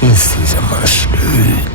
This is a mistake.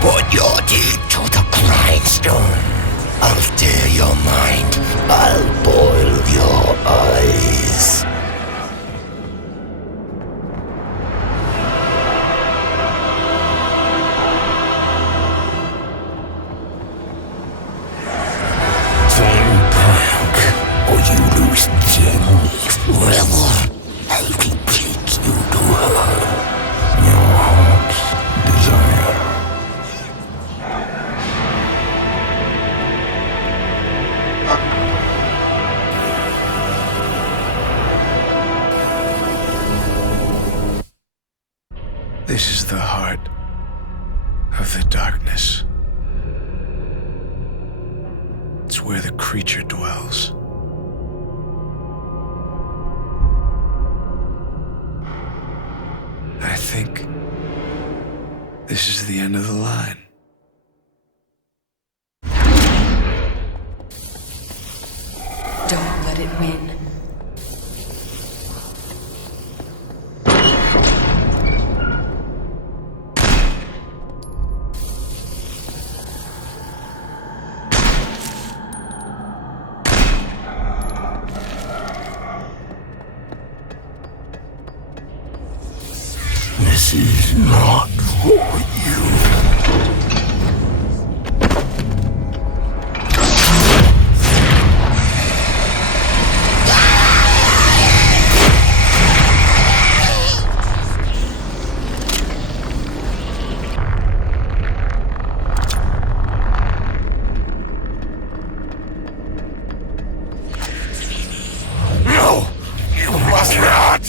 Put your teeth to the grindstone. I'll tear your mind. I'll boil your eyes. Fall back, or you lose Jenny forever. I'll complete you to her. Your heart's desire. This is the heart of the darkness. It's where the creature dwells. I think this is the end of the line. Don't let it win. This is not for you. No, you must not.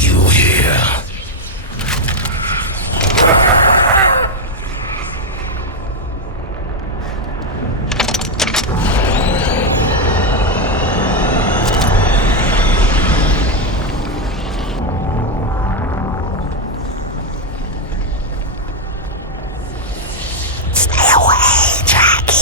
you here? Stay away, Jackie.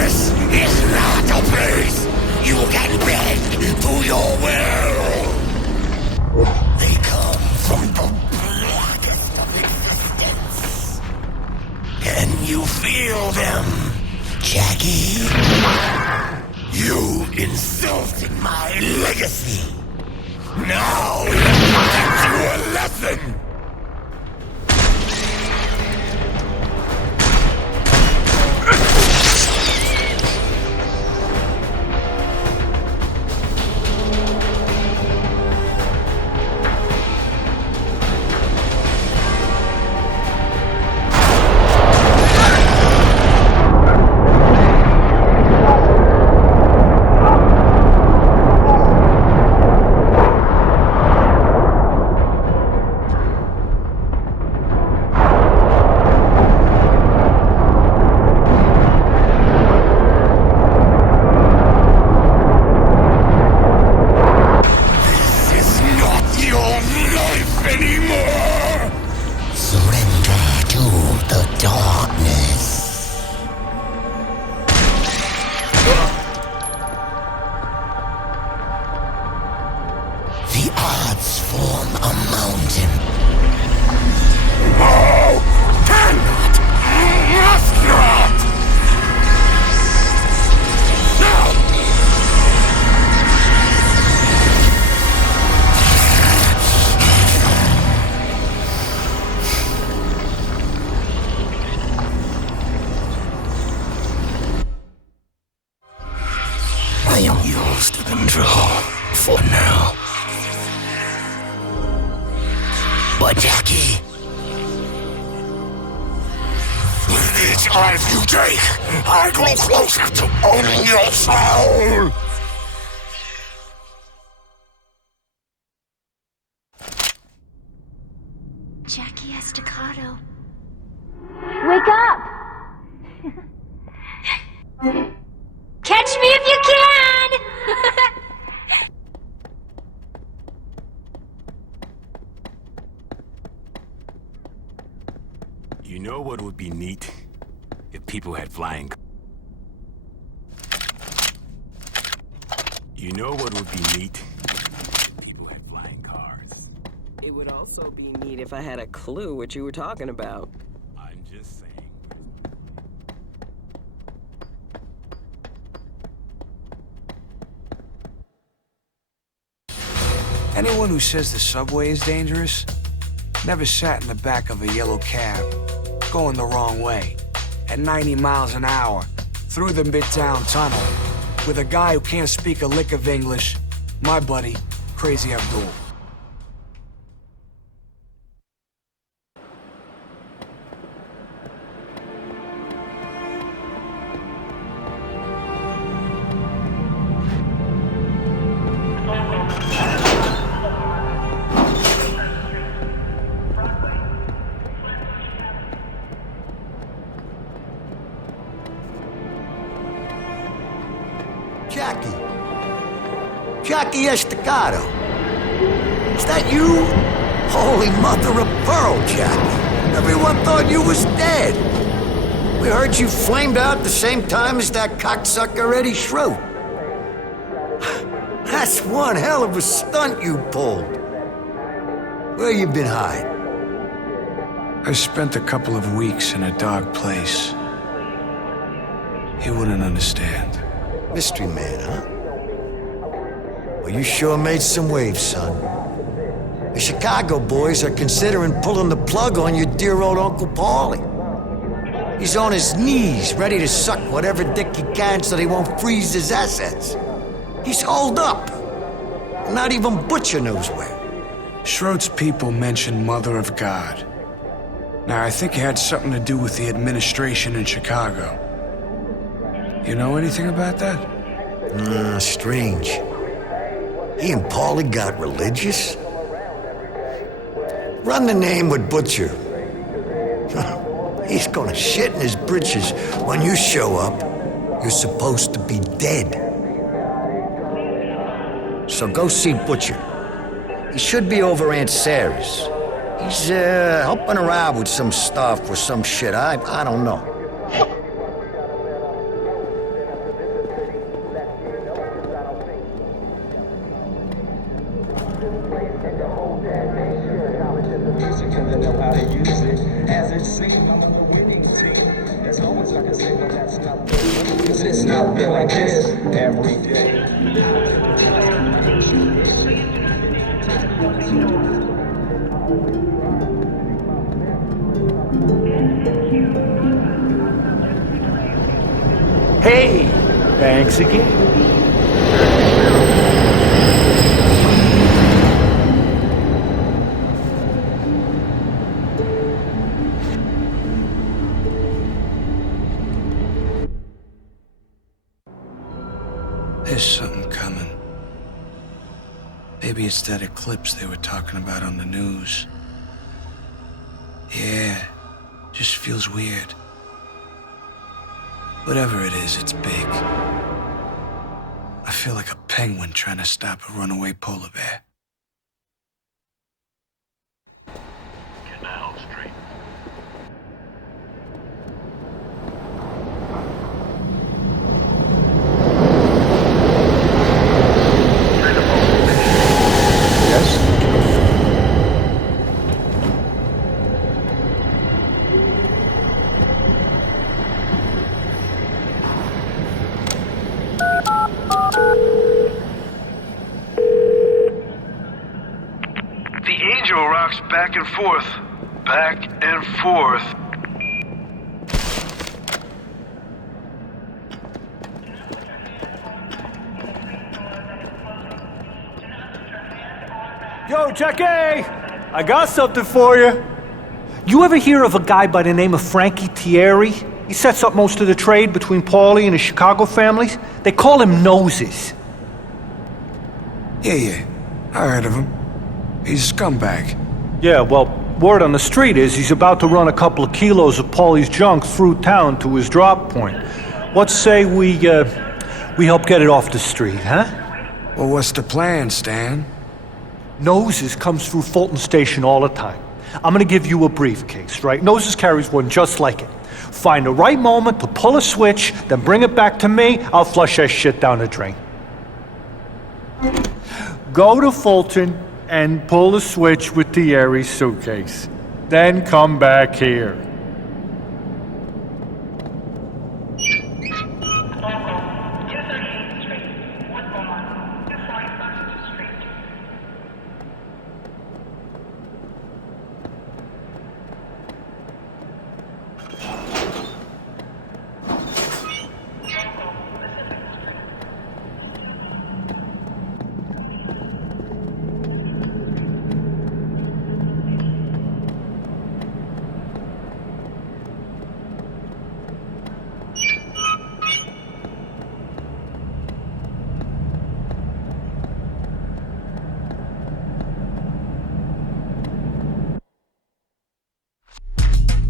This is not a place you can bend to your will. They come from the blackest of existence. Can you feel them, Jackie? You insulted my legacy. Now let me teach you a lesson. To control for now. But Jackie, with each life you take, I grow closer to owning your soul. Jackie has staccato. Wake up! Catch me if you can! You know what would be neat? If people had flying... You know what would be neat? If people had flying cars. It would also be neat if I had a clue what you were talking about. I'm just saying. Anyone who says the subway is dangerous never sat in the back of a yellow cab, going the wrong way, at 90 miles an hour, through the Midtown Tunnel, with a guy who can't speak a lick of English, my buddy, Crazy Abdul. Jackie Estacado. Is that you? Holy mother of pearl, Jackie. Everyone thought you was dead. We heard you flamed out the same time as that cocksucker Eddie Schroet. That's one hell of a stunt you pulled. Where you been hiding? I spent a couple of weeks in a dark place. He wouldn't understand. Mystery man, huh? Well, you sure made some waves, son. The Chicago boys are considering pulling the plug on your dear old Uncle Paulie. He's on his knees, ready to suck whatever dick he can so they won't freeze his assets. He's holed up. Not even Butcher knows where. Schroed's people mentioned Mother of God. Now, I think it had something to do with the administration in Chicago. You know anything about that? Strange. He and Paulie got religious? Run the name with Butcher. He's gonna shit in his britches when you show up. You're supposed to be dead. So go see Butcher. He should be over Aunt Sarah's. He's, helping her out with some stuff or some shit. I don't know. It's not been like this every day. Hey, thanks again. There's something coming. Maybe it's that eclipse they were talking about on the news. Yeah, just feels weird. Whatever it is, it's big. I feel like a penguin trying to stop a runaway polar bear. Canal Street. Back and forth. Back and forth. Yo, Jackie! I got something for you. You ever hear of a guy by the name of Frankie Thierry? He sets up most of the trade between Paulie and the Chicago families. They call him Noses. Yeah, I heard of him. He's a scumbag. Yeah, well, word on the street is he's about to run a couple of kilos of Paulie's junk through town to his drop point. Let's say we help get it off the street, huh? Well, what's the plan, Stan? Noses comes through Fulton Station all the time. I'm gonna give you a briefcase, right? Noses carries one just like it. Find the right moment to pull a switch, then bring it back to me. I'll flush that shit down the drain. Go to Fulton and pull the switch with Thierry's suitcase. Then come back here.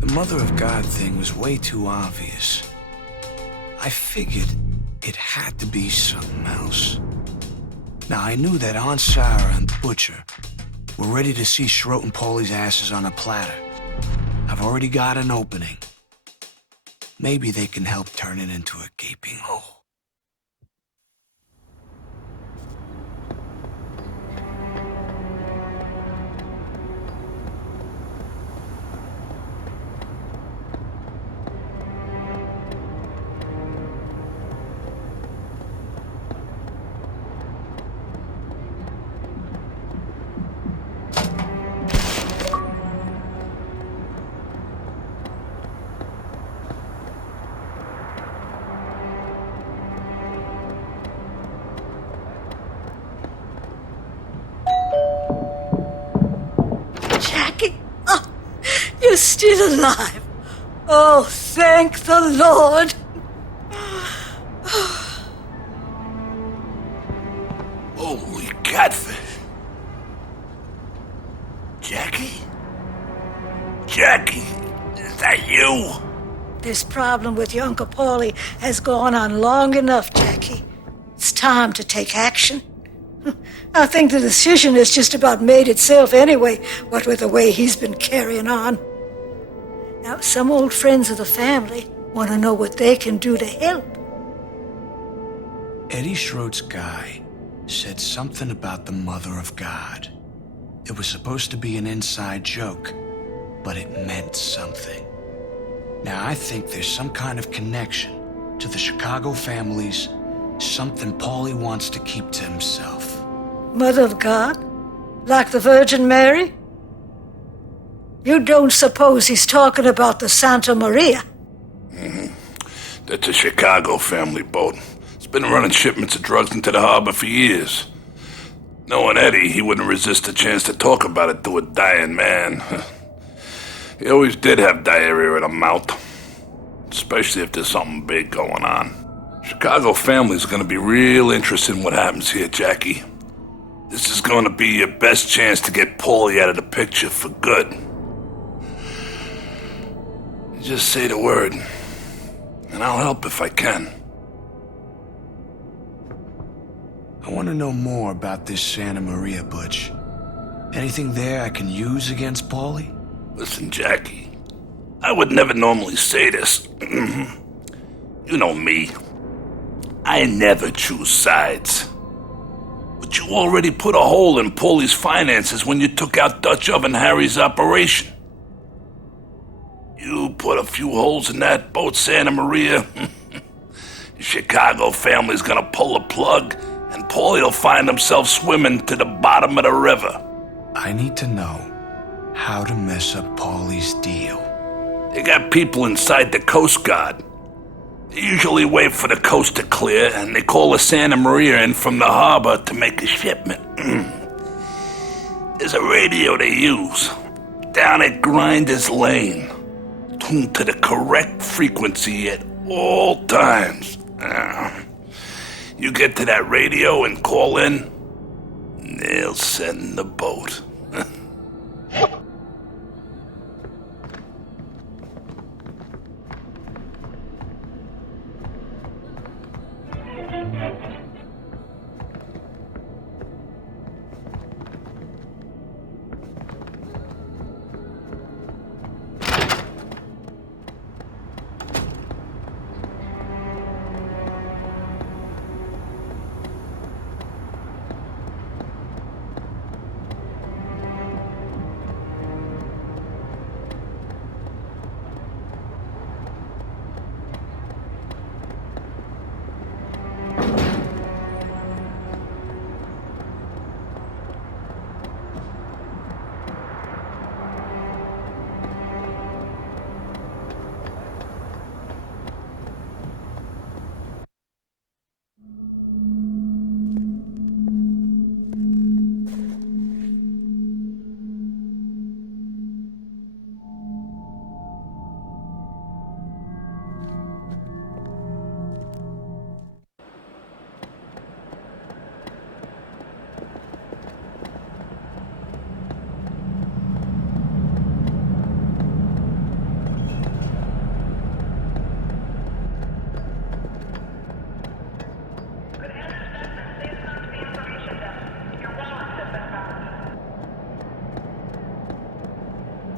The Mother of God thing was way too obvious. I figured it had to be something else. Now, I knew that Aunt Sarah and Butcher were ready to see Schroed and Paulie's asses on a platter. I've already got an opening. Maybe they can help turn it into a gaping hole. You're still alive. Oh, thank the Lord. Holy catfish. Jackie? Jackie, is that you? This problem with your Uncle Paulie has gone on long enough, Jackie. It's time to take action. I think the decision has just about made itself anyway, what with the way he's been carrying on. Now, some old friends of the family want to know what they can do to help. Eddie Schroed's guy said something about the Mother of God. It was supposed to be an inside joke, but it meant something. Now, I think there's some kind of connection to the Chicago families, something Paulie wants to keep to himself. Mother of God? Like the Virgin Mary? You don't suppose he's talking about the Santa Maria? That's a Chicago family boat. It's been running shipments of drugs into the harbor for years. Knowing Eddie, he wouldn't resist a chance to talk about it to a dying man. He always did have diarrhea in the mouth, especially if there's something big going on. Chicago family's gonna be real interested in what happens here, Jackie. This is gonna be your best chance to get Paulie out of the picture for good. You just say the word, and I'll help if I can. I want to know more about this Santa Maria, Butch. Anything there I can use against Paulie? Listen, Jackie, I would never normally say this. You know me. I never choose sides. But you already put a hole in Paulie's finances when you took out Dutch Oven Harry's operation. You put a few holes in that boat, Santa Maria. The Chicago family's gonna pull the plug, and Paulie'll find himself swimming to the bottom of the river. I need to know how to mess up Paulie's deal. They got people inside the Coast Guard. They usually wait for the coast to clear, and they call the Santa Maria in from the harbor to make a shipment. There's a radio they use down at Grinder's Lane, tuned to the correct frequency at all times. You get to that radio and call in, they'll send the boat.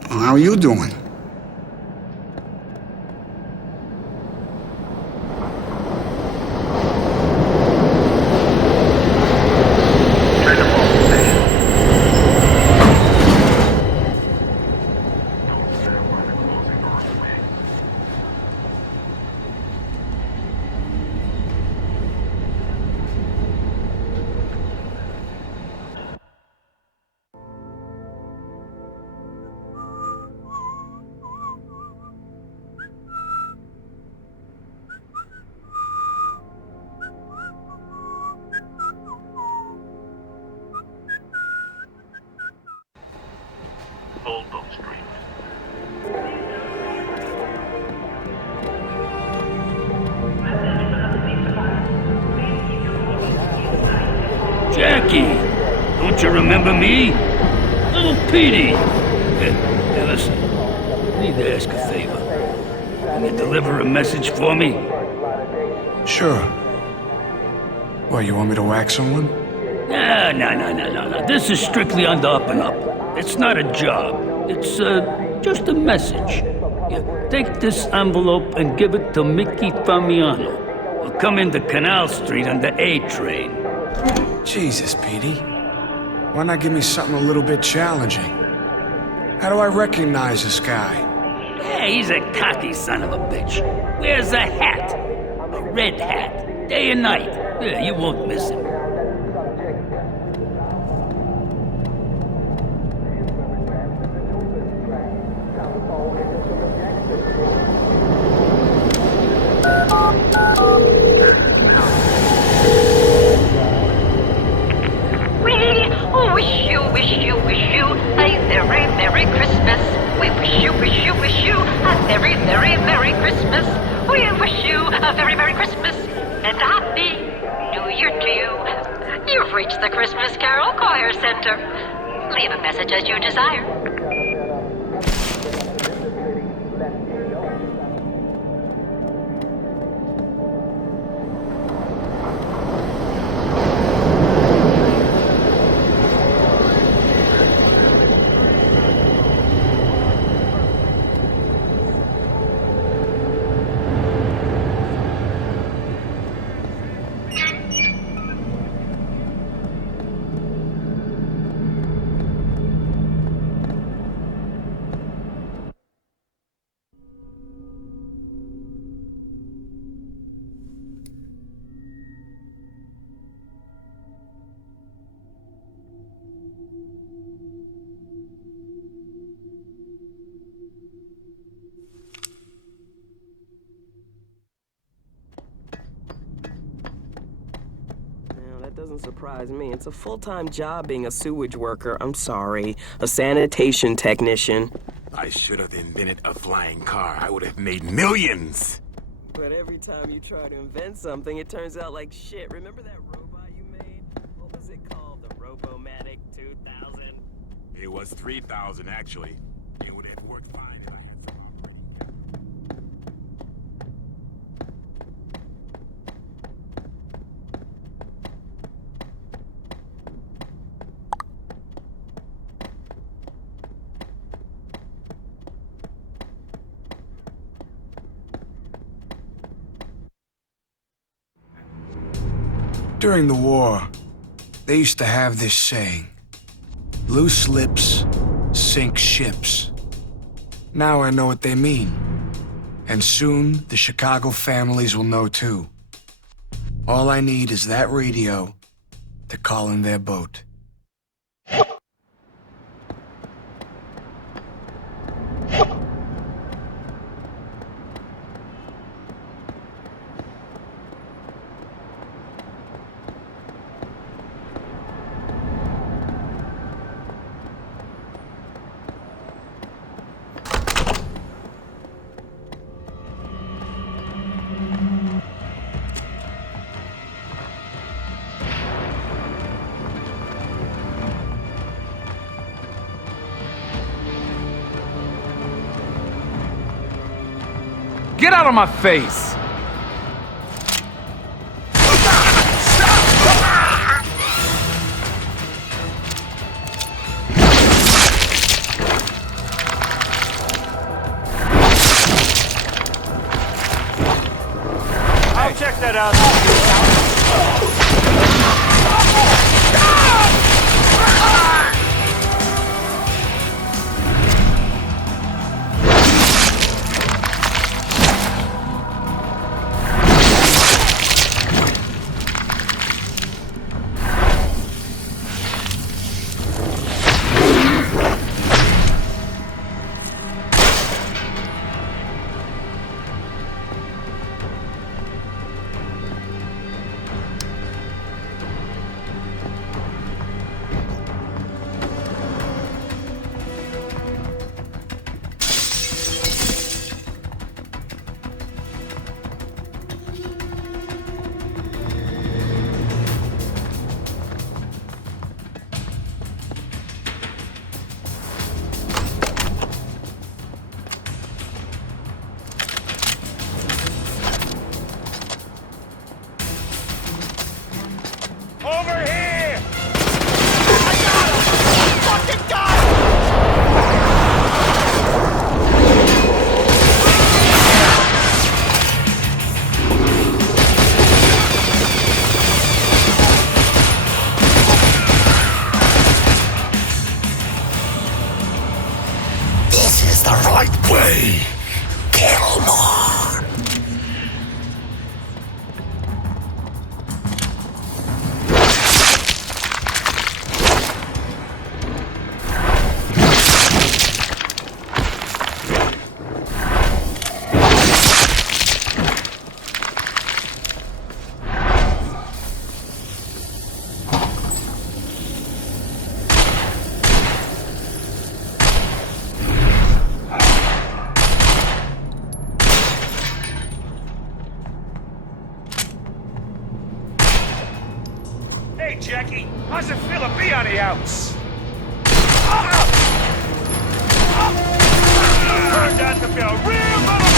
How are you doing? Mickey. Don't you remember me? Little Petey. Hey, listen. I need to ask a favor. Can you deliver a message for me? Sure. What, you want me to whack someone? No. This is strictly on the up and up. It's not a job. It's, just a message. Yeah, take this envelope and give it to Mickey Famiano. He'll come into Canal Street on the A train. Jesus, Petey. Why not give me something a little bit challenging? How do I recognize this guy? Yeah, he's a cocky son of a bitch. Wears a hat. A red hat. Day and night. Yeah, you won't miss him. wish you a very Merry Christmas. We wish you a very Merry Christmas. We wish you a very Merry Christmas and a Happy New Year to you. You've reached the Christmas Carol Choir Center. Leave a message as you desire. Doesn't surprise me. It's a full-time job being a sewage worker. I'm sorry. A sanitation technician. I should have invented a flying car. I would have made millions. But every time you try to invent something, it turns out like shit. Remember that robot you made? What was it called? The Robomatic 2000? It was 3000, actually. It would have worked fine if I had some operating. During the war, they used to have this saying, loose lips sink ships. Now I know what they mean. And soon the Chicago families will know too. All I need is that radio to call in their boat. Get out of my face! I'll check that out. way. Kill more. Hey, Jackie, how's it feel to be on the outs? Turned out to be a real motherfucker!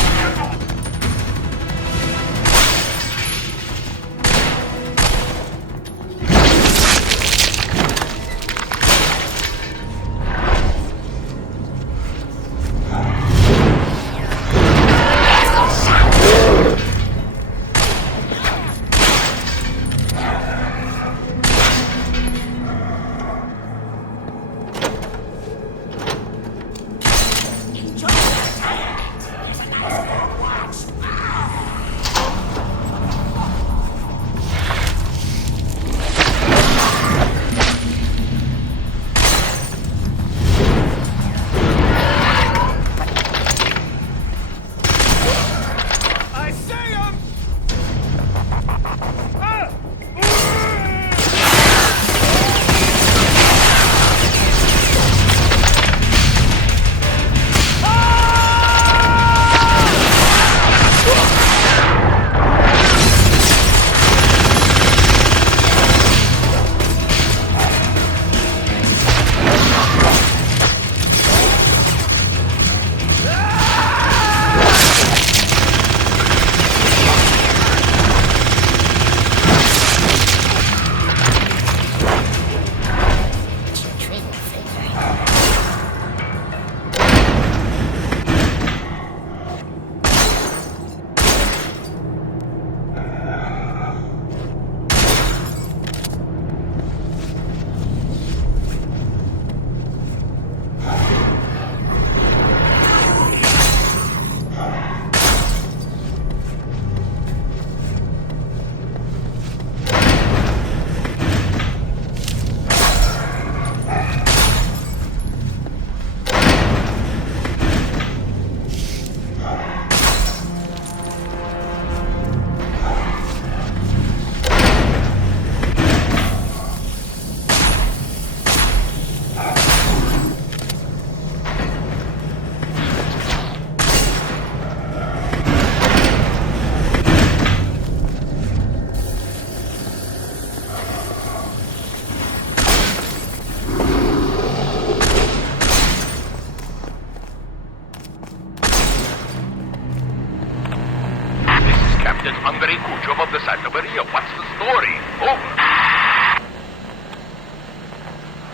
Of the Santa Maria. What's the story? Over.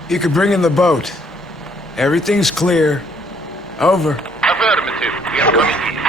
You could bring in the boat. Everything's clear. Over. Affirmative. We are coming in.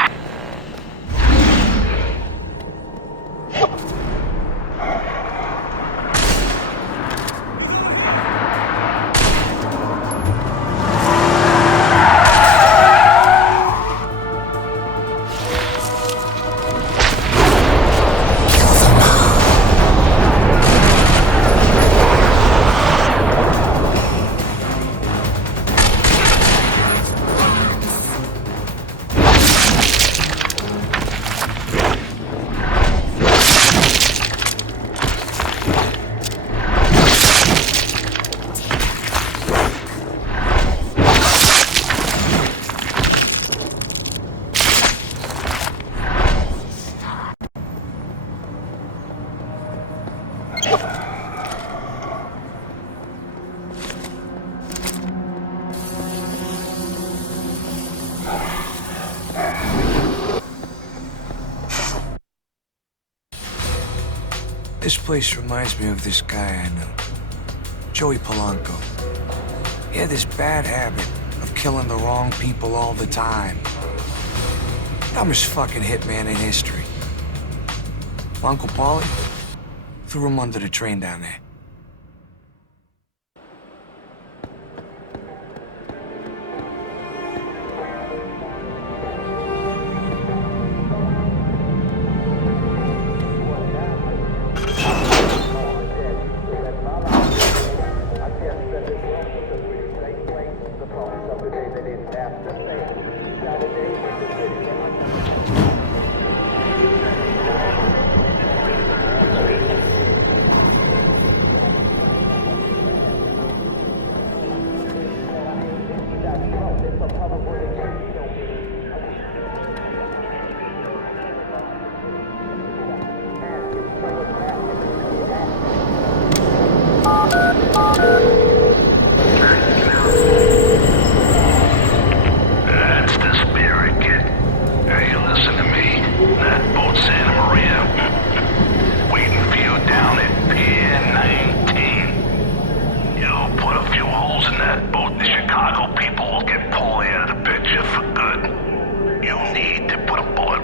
This place reminds me of this guy I knew, Joey Polanco. He had this bad habit of killing the wrong people all the time. Dumbest fucking hitman in history. Uncle Paulie threw him under the train down there.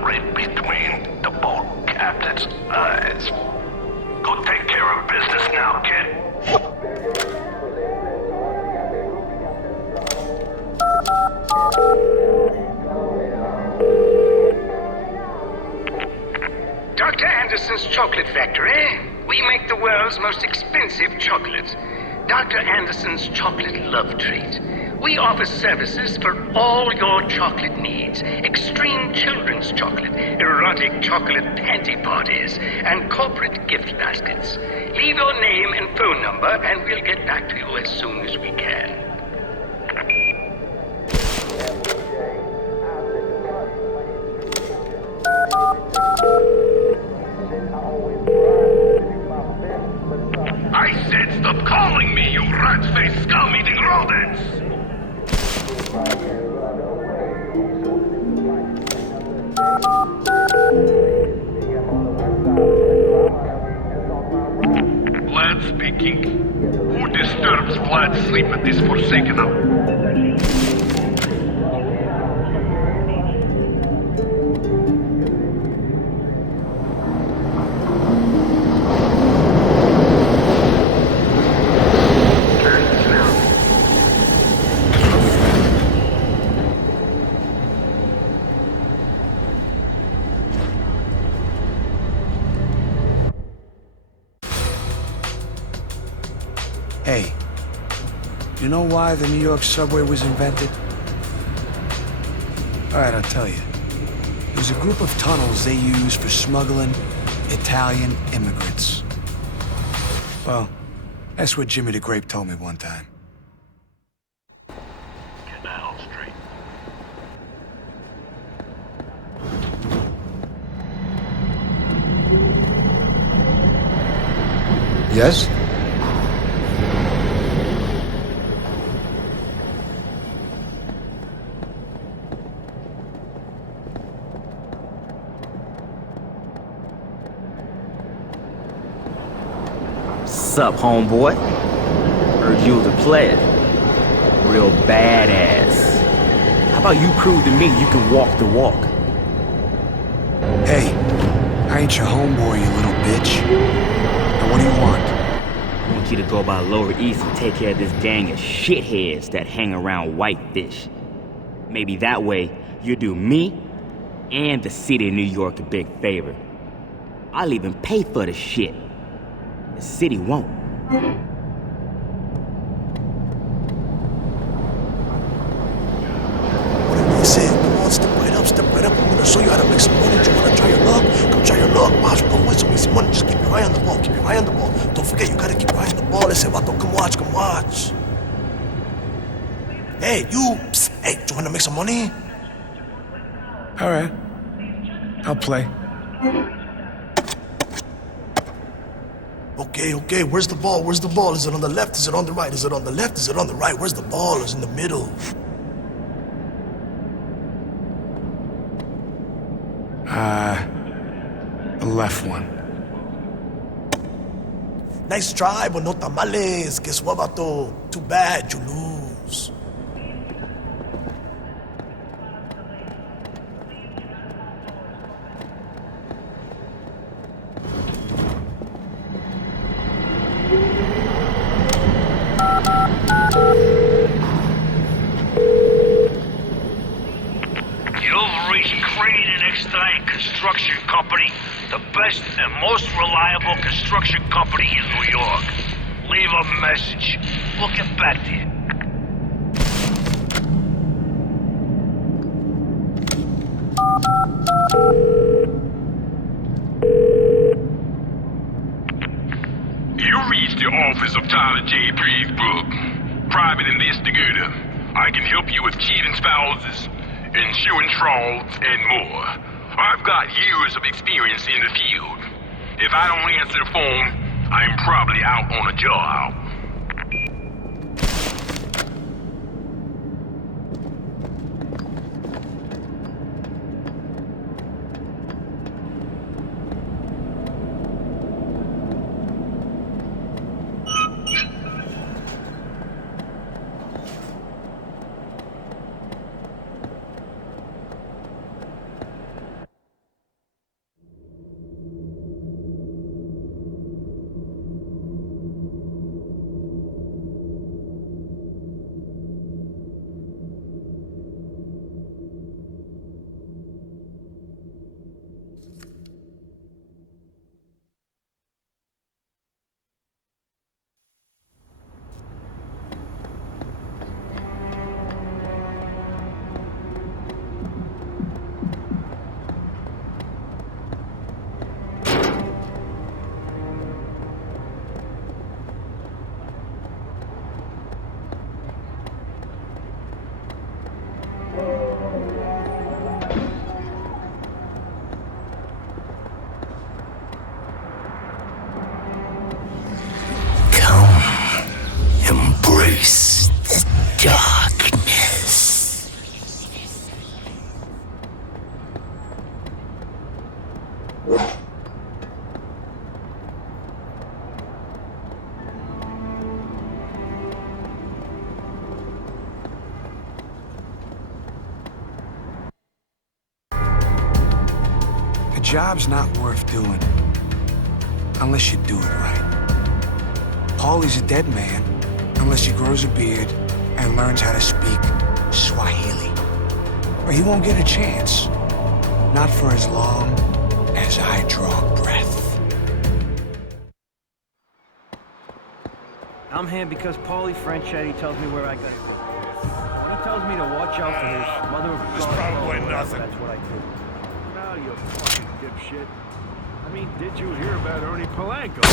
right between the boat captain's eyes. Go take care of business now, kid. Dr. Anderson's Chocolate Factory. We make the world's most expensive chocolates. Dr. Anderson's Chocolate Love Treat. We offer services for all your chocolate needs. Extreme children's chocolate, erotic chocolate panty parties, and corporate gift baskets. Leave your name and phone number, and we'll get back to you as soon as we can. I said stop calling me, you rat-faced skull-eating rodents! Vlad speaking. Who disturbs Vlad's sleep at this forsaken hour? Hey, you know why the New York subway was invented? All right, I'll tell you. It was a group of tunnels they used for smuggling Italian immigrants. Well, that's what Jimmy the Grape told me one time. Canal Street. Yes? Sup, homeboy? Heard you was a player. Real badass. How about you prove to me you can walk the walk? Hey, I ain't your homeboy, you little bitch. Now what do you want? I want you to go by Lower East and take care of this gang of shitheads that hang around Whitefish. Maybe that way you'll do me and the city of New York a big favor. I'll even pay for the shit. The city won't. What did they say? Come on, step right up, step right up. I'm gonna show you how to make some money. Do you wanna try your luck? Come try your luck. Watch, go win some money. Just keep your eye on the ball. Keep your eye on the ball. Don't forget, you gotta keep your eye on the ball. Listen, vato, come watch, come watch. Hey, you. Psst. Hey, do you wanna make some money? All right, I'll play. Okay, where's the ball? Where's the ball? Is it on the left? Is it on the right? Is it on the left? Is it on the right? Where's the ball? Is it in the middle? The left one. Nice try, but no tamales. Guess what, vato? Too bad, you lose. Construction Company, the best and most reliable construction company in New York. Leave a message. We'll get back to you. You reached the office of Tyler J. Breezebrook, private investigator. I can help you with cheating spouses, insurance frauds, and more. I've got years of experience in the field. If I don't answer the phone, I'm probably out on a job. Embrace the darkness. A job's not worth doing unless you do it right. Paulie's a dead man unless he grows a beard and learns how to speak Swahili. Or he won't get a chance. Not for as long as I draw breath. I'm here because Paulie Franchetti tells me where I got. He tells me to watch out for his mother of God. There's probably nothing. That's what I do. Now you fucking dipshit. I mean, did you hear about Ernie Polanco?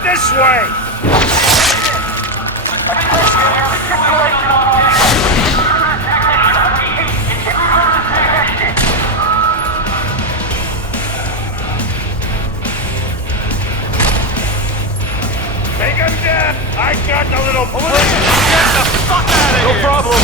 This way! Take him down! I got the little... Get the fuck out of here! No problem!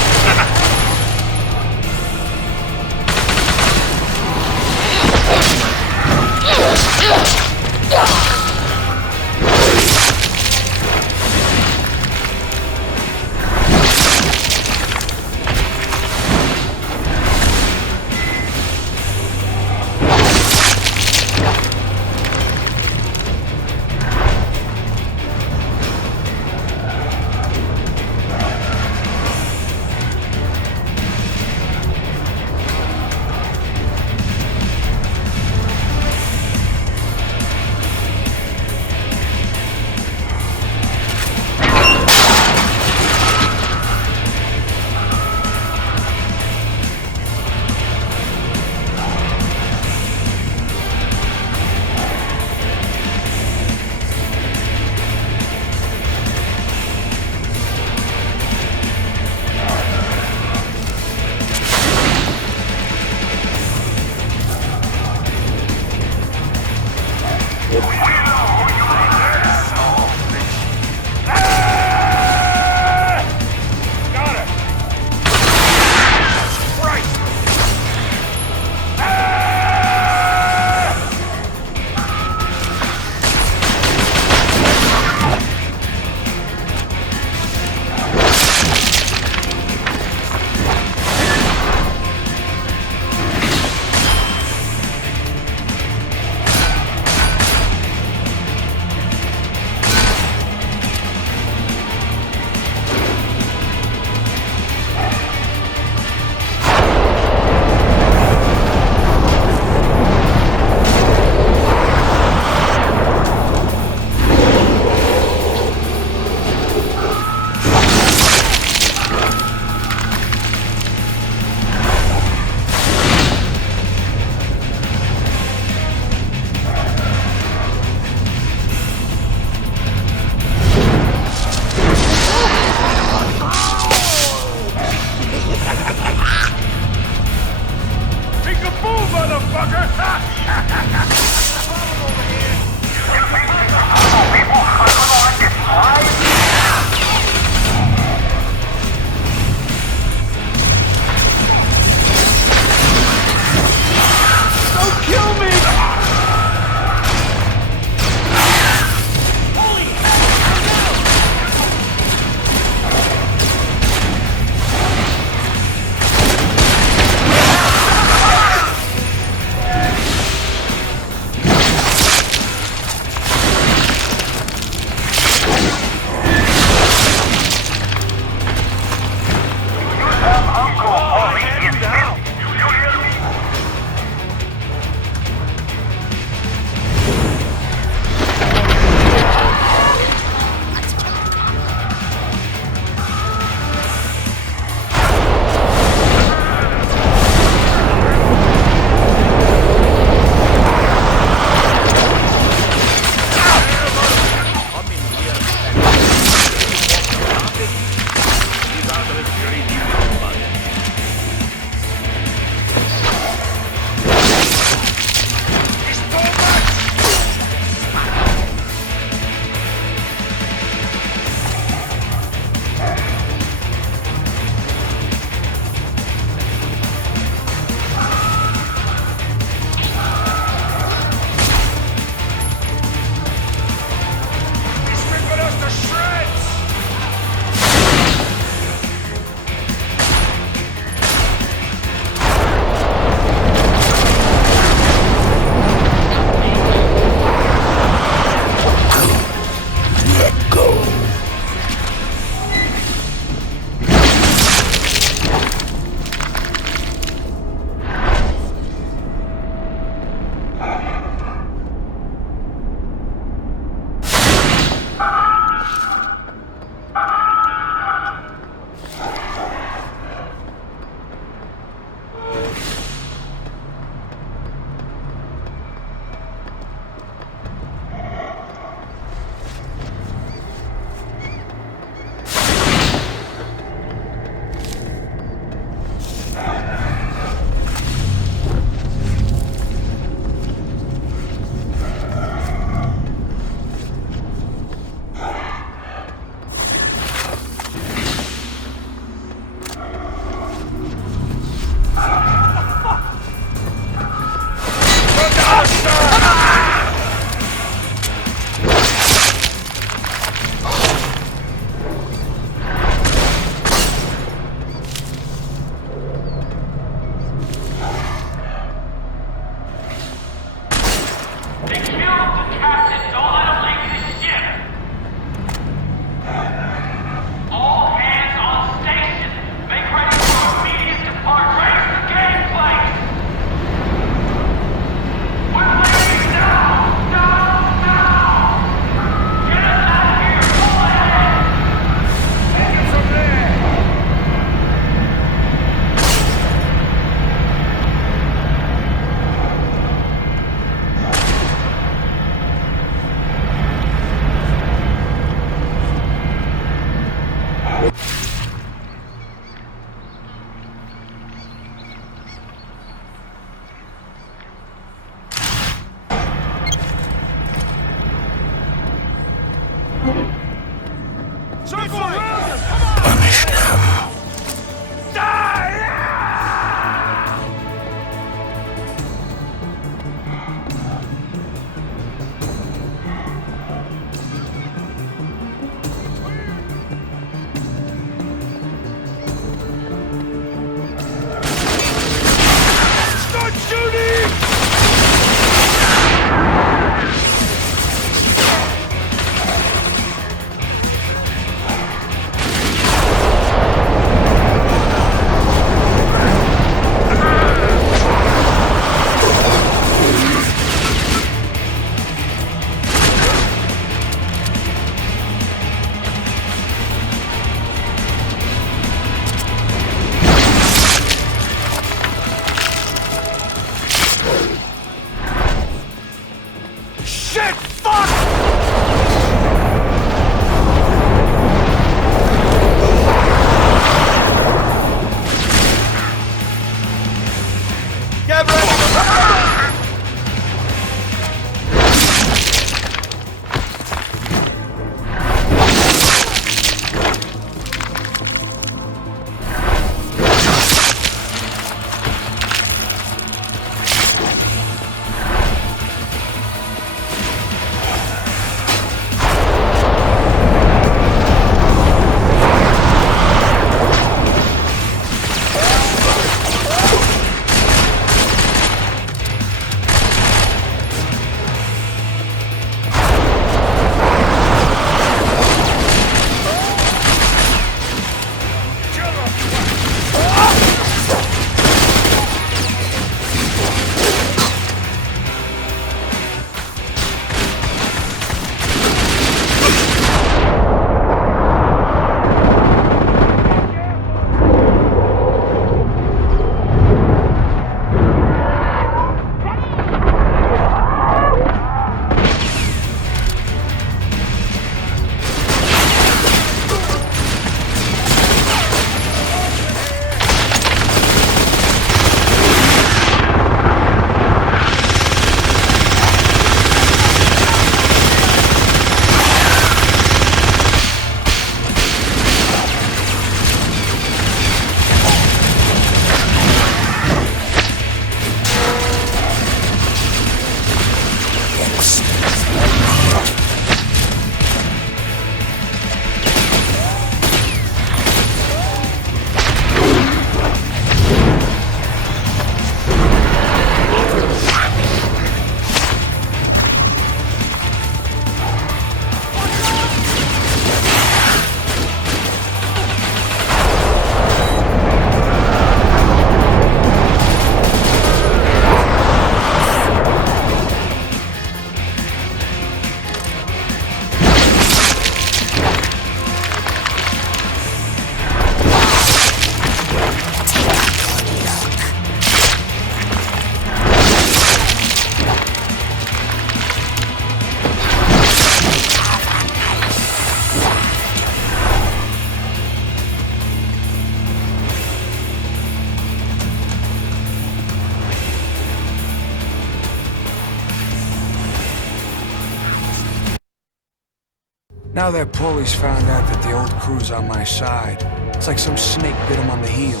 Now that Paulie's found out that the old crew's on my side, it's like some snake bit him on the heel.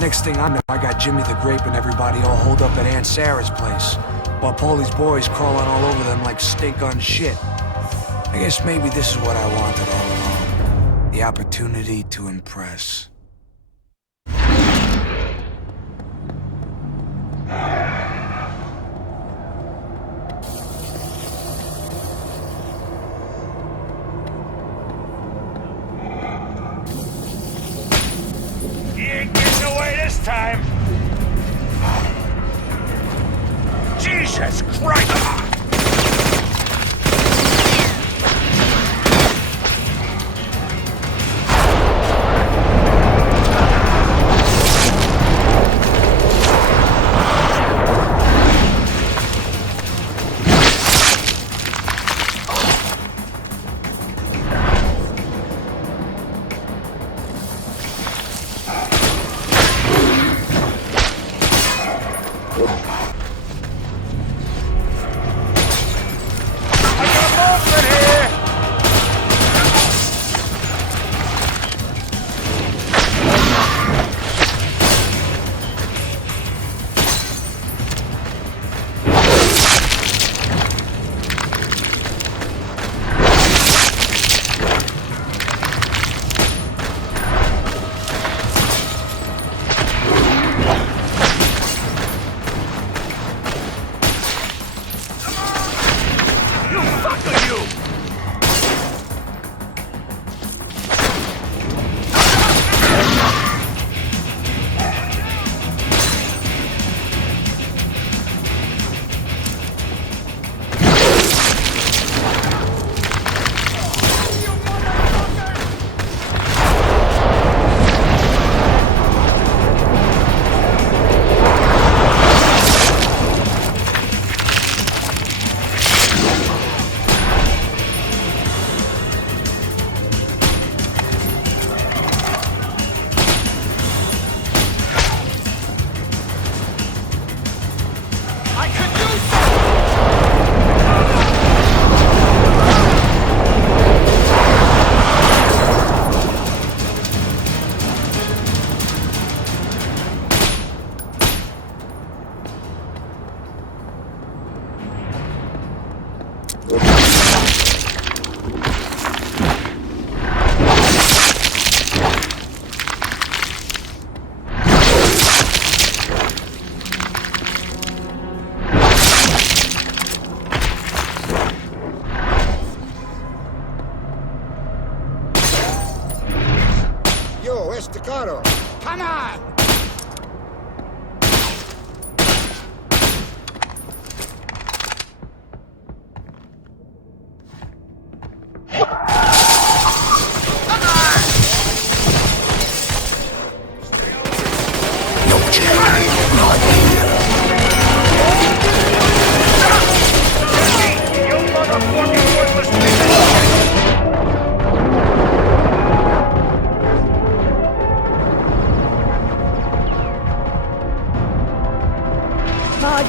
Next thing I know, I got Jimmy the Grape and everybody all holed up at Aunt Sarah's place, while Paulie's boys crawling all over them like steak on shit. I guess maybe this is what I wanted all along. The opportunity to impress. You ain't getting away this time! Jesus Christ! Staccato. Come on!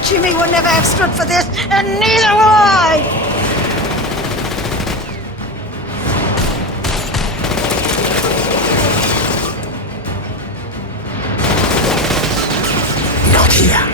Jimmy would never have stood for this, and neither will I! Not here.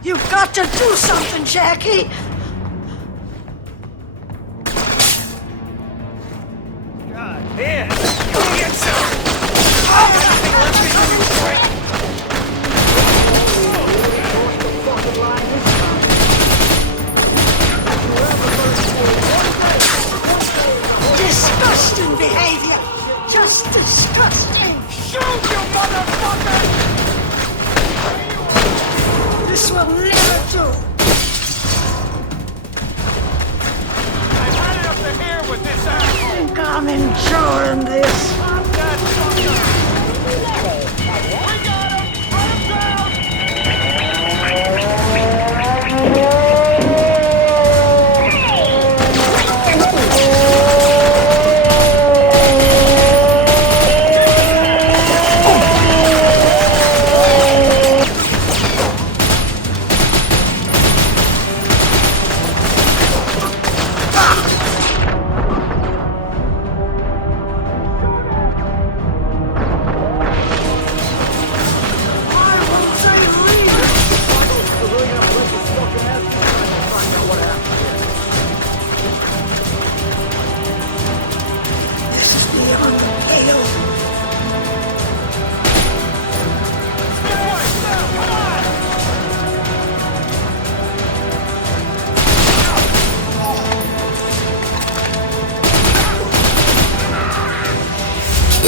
You've got to do something, Jackie! God damn! Get some! Nothing left in you, Frank! Disgusting behavior! Just disgusting! Shoot, you motherfucker! This will never do! I've had enough to hear with this asshole! I think I'm enjoying this. I'm that sucker! We got him! Put him down!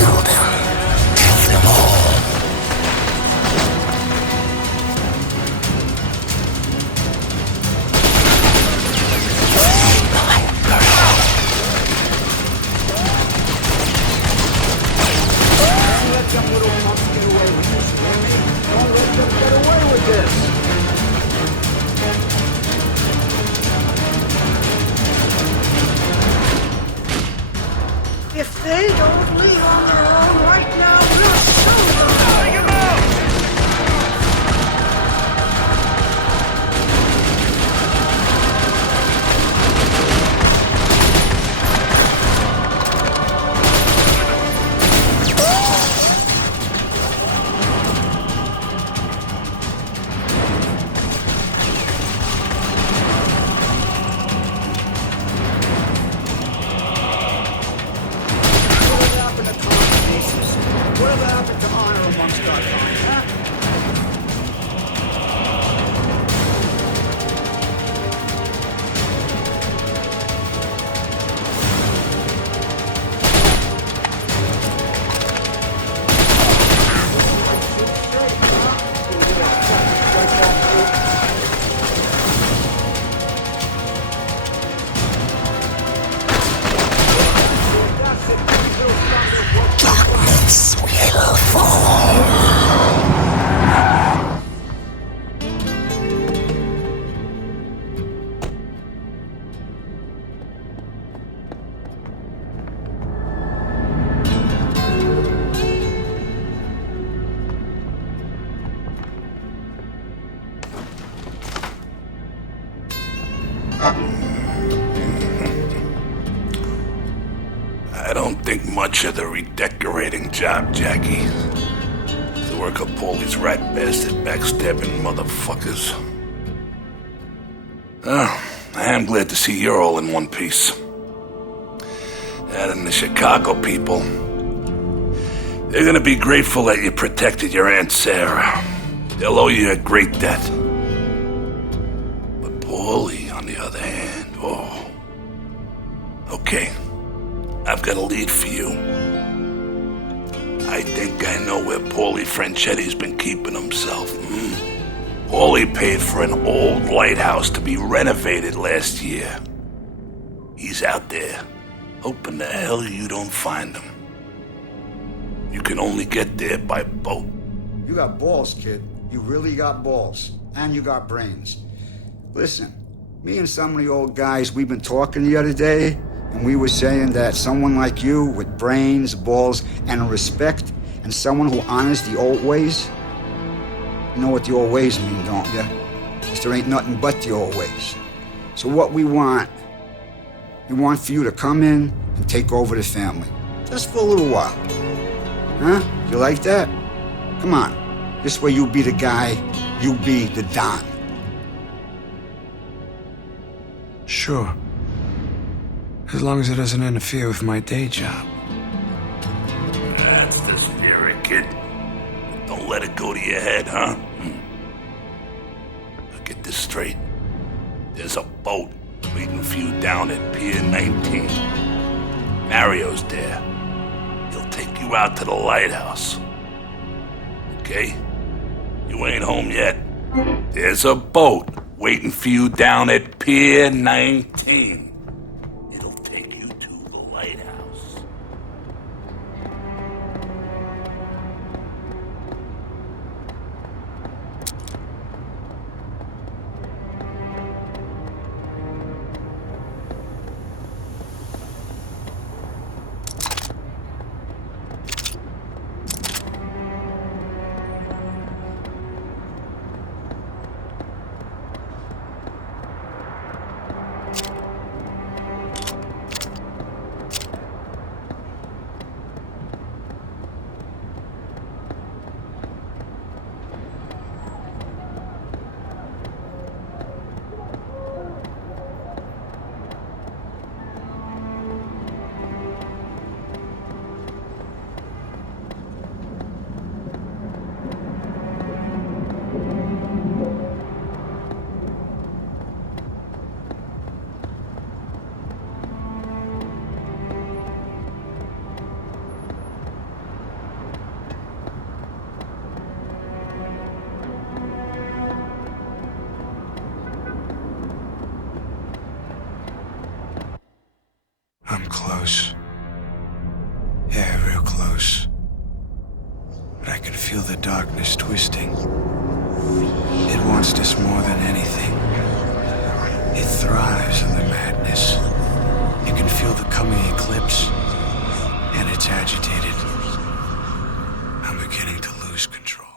killed him. Killed them all. Don't let them little punks get away with this, Jimmy. Don't let them get away with this. If they don't leave on their own right now, we'll show them. Calling him out! Whatever happened to common basis? Whatever happened to honor amongst our kind, huh? Darkness will fall. I don't think much of the redecorating job, Jackie. The work of Paulie's rat bastard backstabbing motherfuckers. Oh, I am glad to see you're all in one piece. And the Chicago people, they're gonna be grateful that you protected your Aunt Sarah. They'll owe you a great debt. But Paulie, on the other hand, oh. Okay. I've got a lead for you. I think I know where Paulie Franchetti's been keeping himself. Paulie paid for an old lighthouse to be renovated last year. He's out there, hoping the hell you don't find him. You can only get there by boat. You got balls, kid. You really got balls. And you got brains. Listen, me and some of the old guys, we've been talking the other day, and we were saying that someone like you with brains, balls, and respect, and someone who honors the old ways, you know what the old ways mean, don't you? 'Cause there ain't nothing but the old ways. So what we want for you to come in and take over the family. Just for a little while. Huh? You like that? Come on. This way you be the guy, you be the Don. Sure. As long as it doesn't interfere with my day job. That's the spirit, kid. Don't let it go to your head, huh? Now get this straight. There's a boat waiting for you down at Pier 19. Mario's there. He'll take you out to the lighthouse. Okay? You ain't home yet. There's a boat waiting for you down at Pier 19. It'll take you to the lighthouse. close. Yeah, real close. But I can feel the darkness twisting. It wants this more than anything. It thrives in the madness. You can feel the coming eclipse, and it's agitated. I'm beginning to lose control.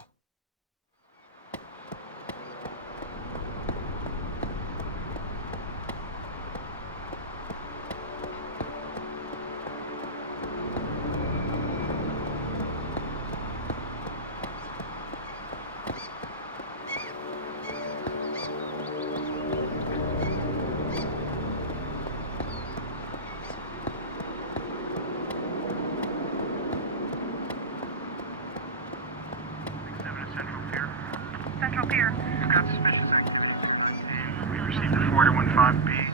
Central Pier. We've got suspicious activity. And we received a 4015B.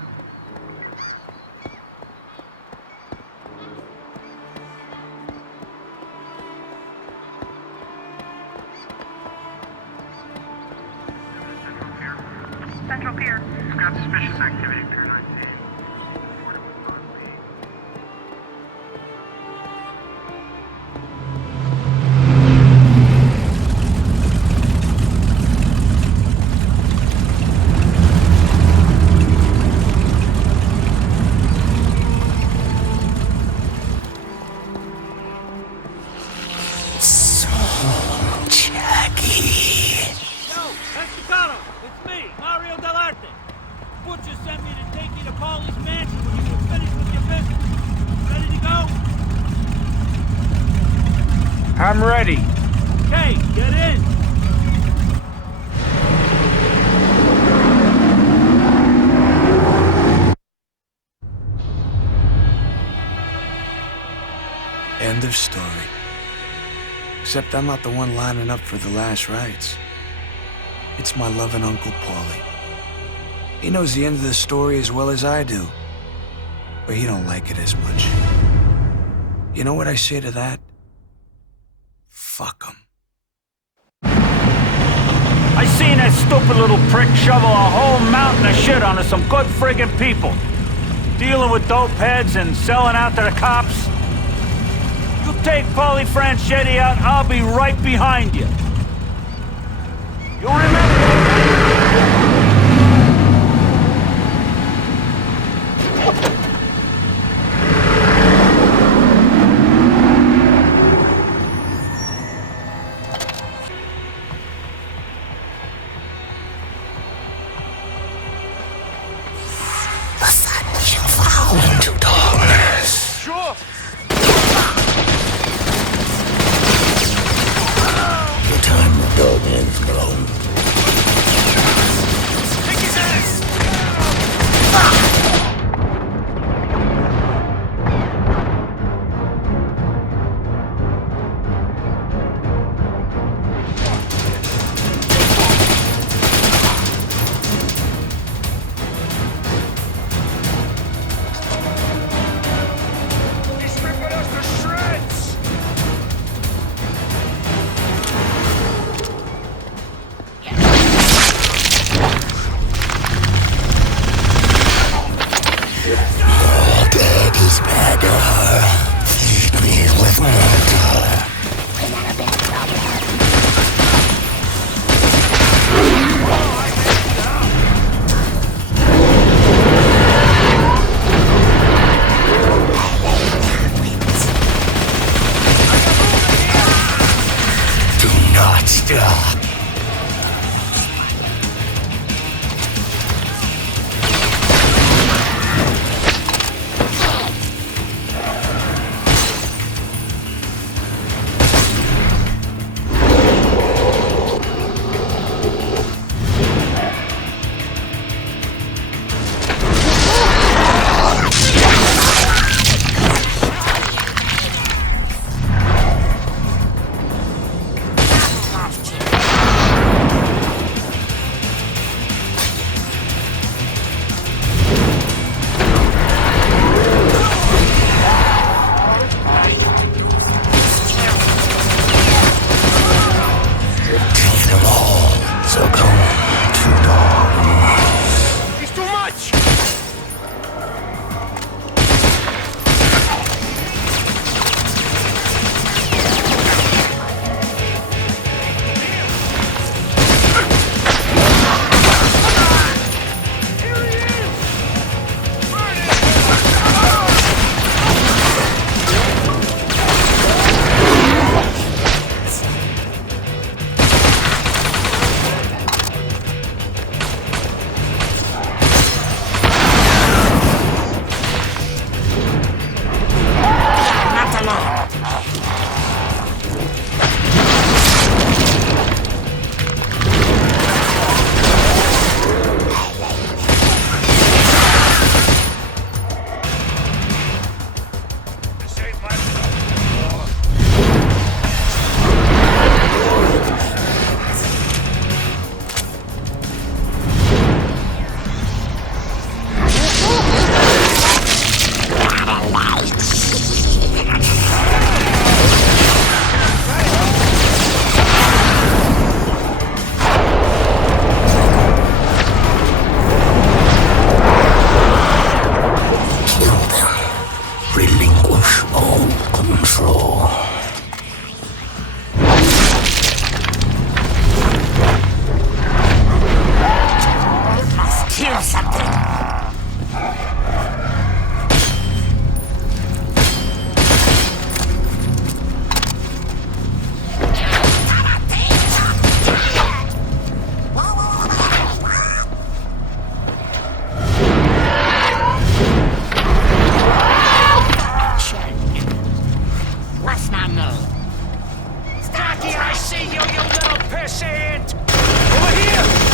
Central Pier. We've got suspicious activity. Pier 19. I'm ready. Okay, get in. End of story. Except I'm not the one lining up for the last rites. It's my loving Uncle Paulie. He knows the end of the story as well as I do. But he don't like it as much. You know what I say to that? Fuck him. I seen that stupid little prick shovel a whole mountain of shit onto some good friggin' people. Dealing with dope heads and selling out to the cops. You take Paulie Franchetti out, I'll be right behind you. You remember? Present! Over here!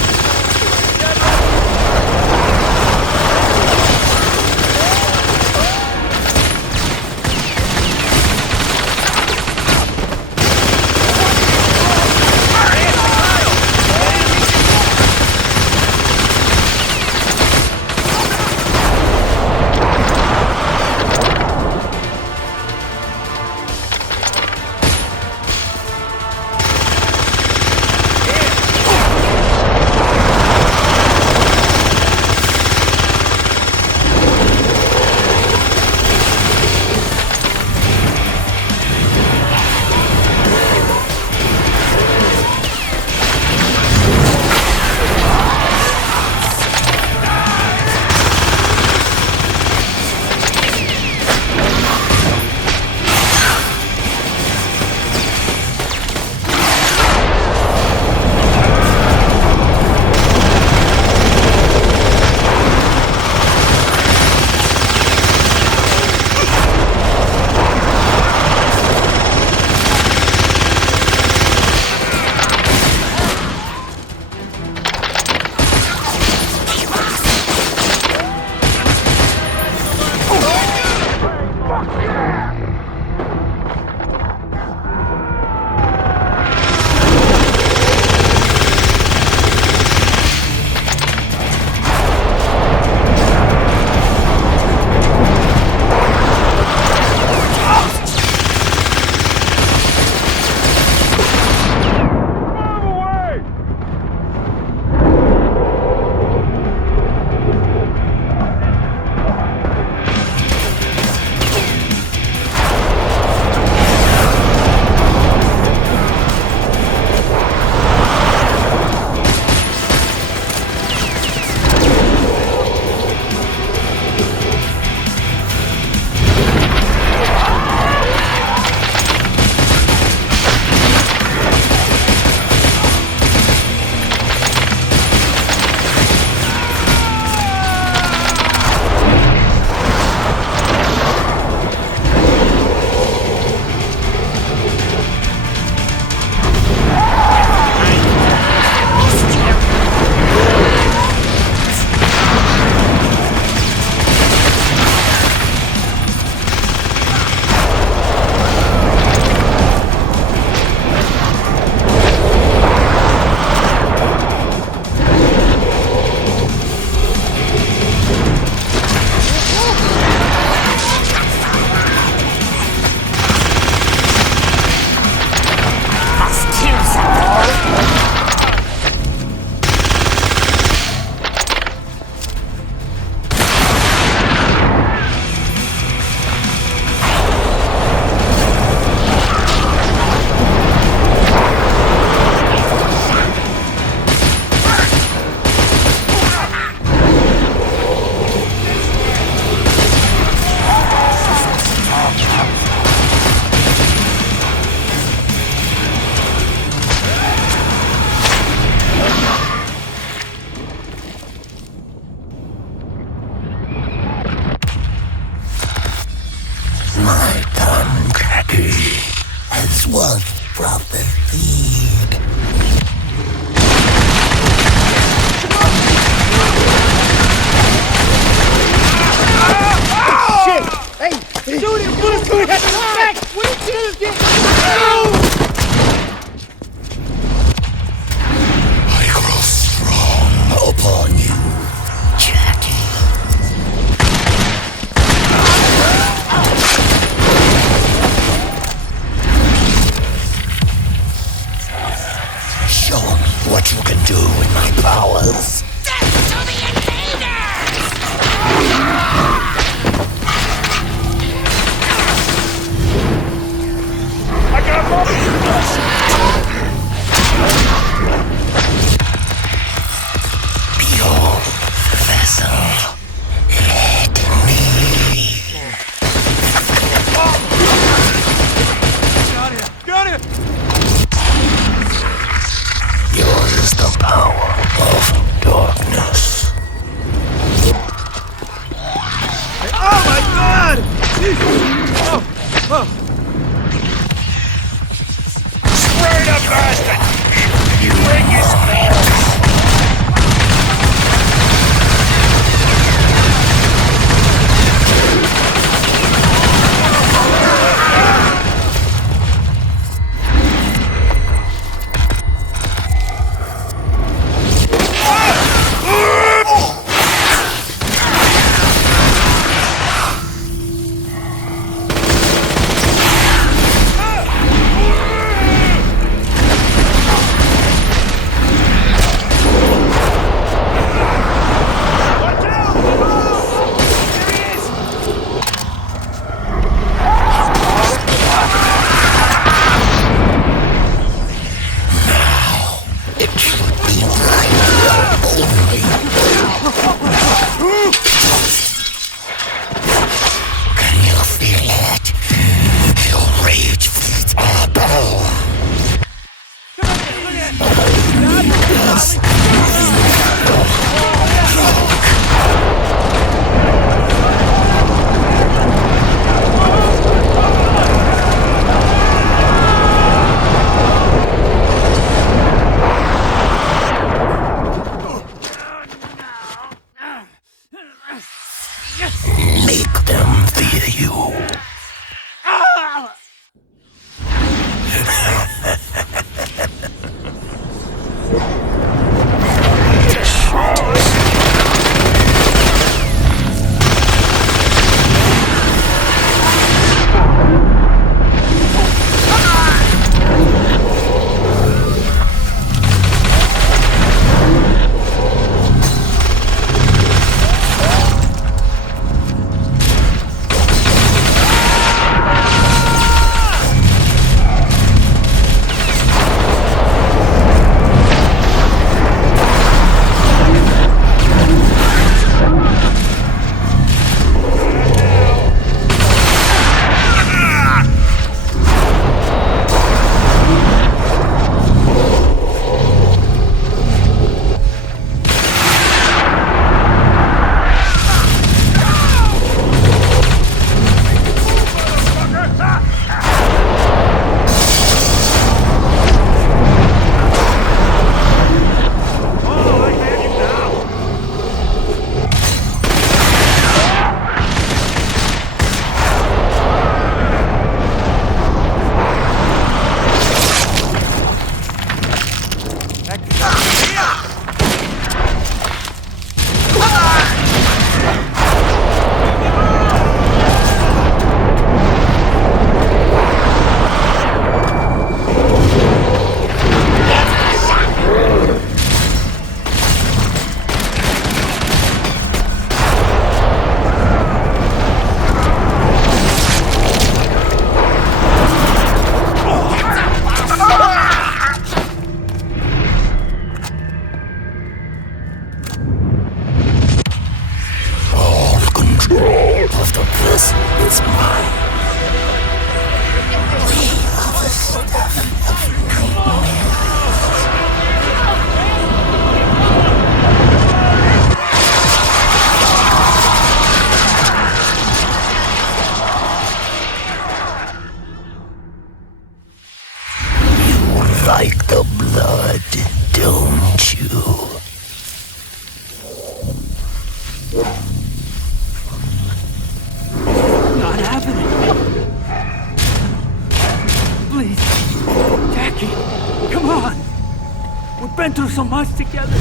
Through so much together.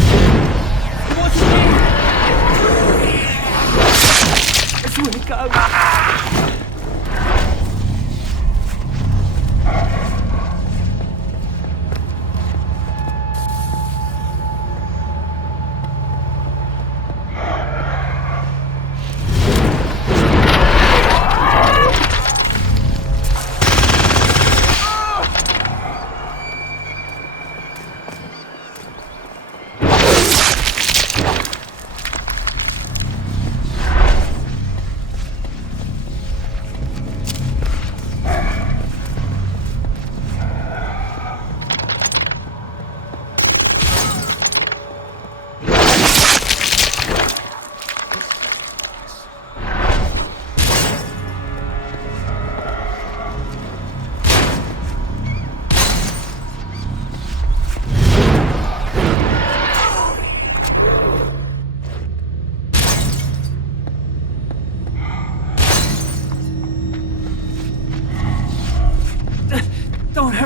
What's me? I swear to God.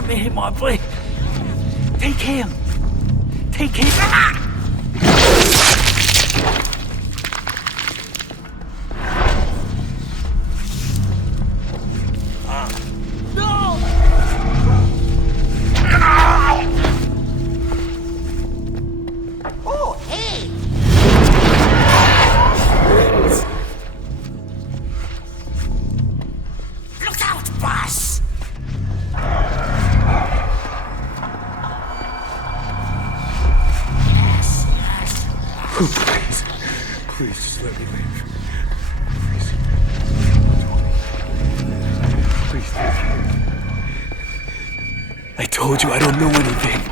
me hit my blade. Take him. Take him. Ah! Please, just let me live. Please, I told you I don't know anything.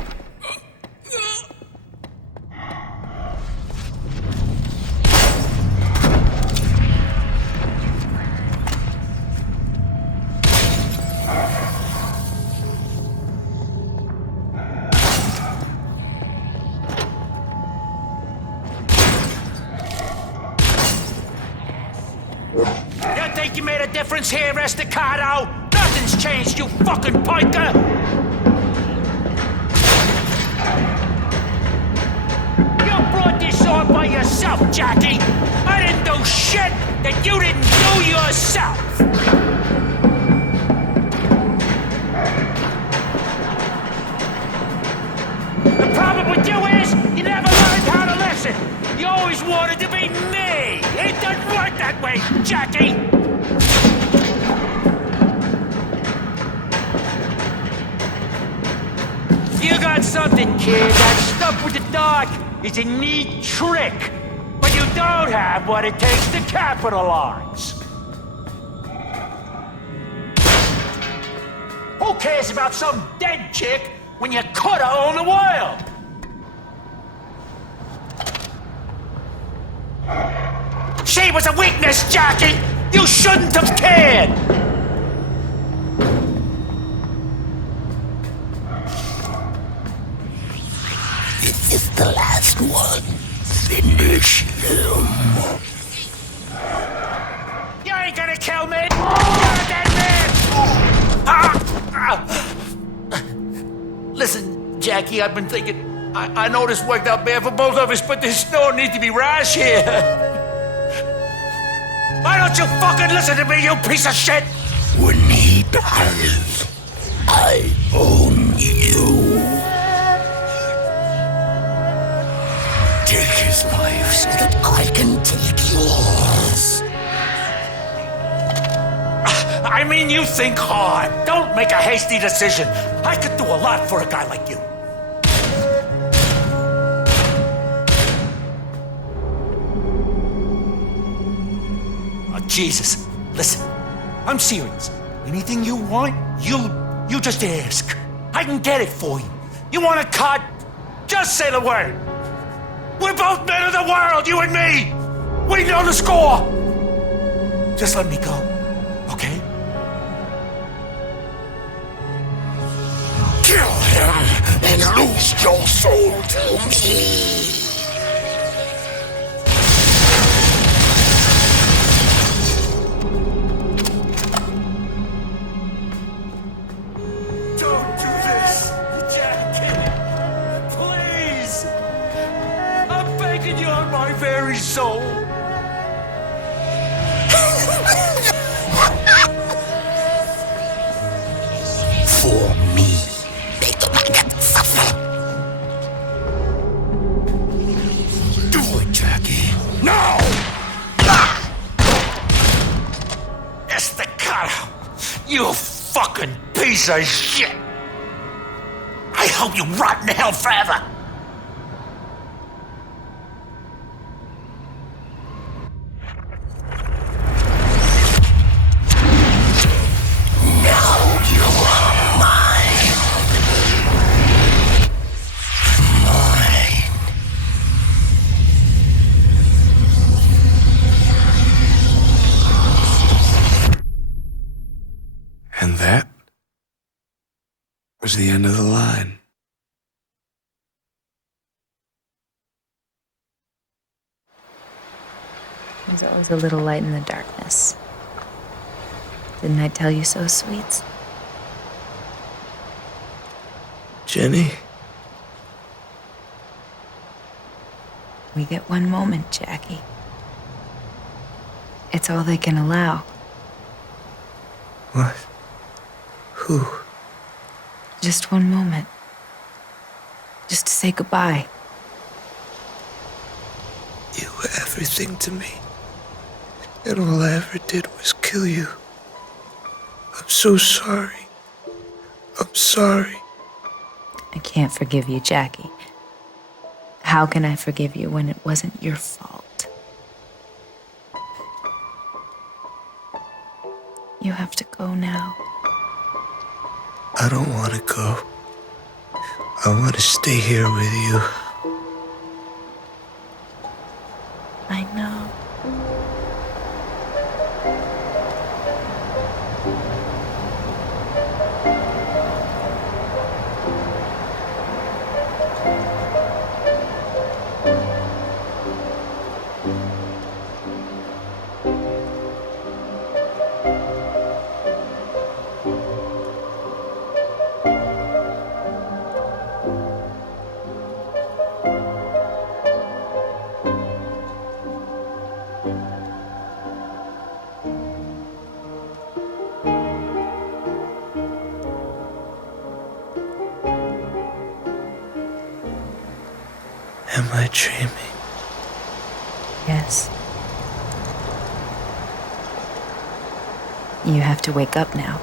You made a difference here, Estacado? Nothing's changed, you fucking piker! You brought this on by yourself, Jackie! I didn't do shit that you didn't do yourself! The problem with you is, you never learned how to listen! You always wanted to be me! It doesn't work that way, Jackie! You got something, kid. That stuff with the dark is a neat trick. But you don't have what it takes to capitalize. Who cares about some dead chick when you coulda owned the world? She was a weakness, Jackie! You shouldn't have cared! This is the last one. Finish him. You ain't gonna kill me! You're a dead man! Listen, Jackie, I've been thinking... I know this worked out bad for both of us, but there's no need to be rash here. Why don't you fucking listen to me, you piece of shit? When he dies, I own you. Take his life so that I can take yours. I mean, you think hard. Don't make a hasty decision. I could do a lot for a guy like you. Oh, Jesus. Listen, I'm serious. Anything you want, you just ask. I can get it for you. You want a cut? Just say the word. We're both men of the world, you and me! We know the score! Just let me go, okay? Kill him and lose your soul to me! Don't do this, Jackie! Please! I'm begging you on my very soul! For me, make the maggot suffer. Do it, Jackie. Now! Estacado! You fucking piece of shit! I hope you rot in hell forever! And that was the end of the line. There's always a little light in the darkness. Didn't I tell you so, sweets? Jenny? We get one moment, Jackie. It's all they can allow. What? Who? Just one moment. Just to say goodbye. You were everything to me. And all I ever did was kill you. I'm so sorry. I'm sorry. I can't forgive you, Jackie. How can I forgive you when it wasn't your fault? You have to go now. I don't want to go. I want to stay here with you. I know. Am I dreaming? Yes. You have to wake up now.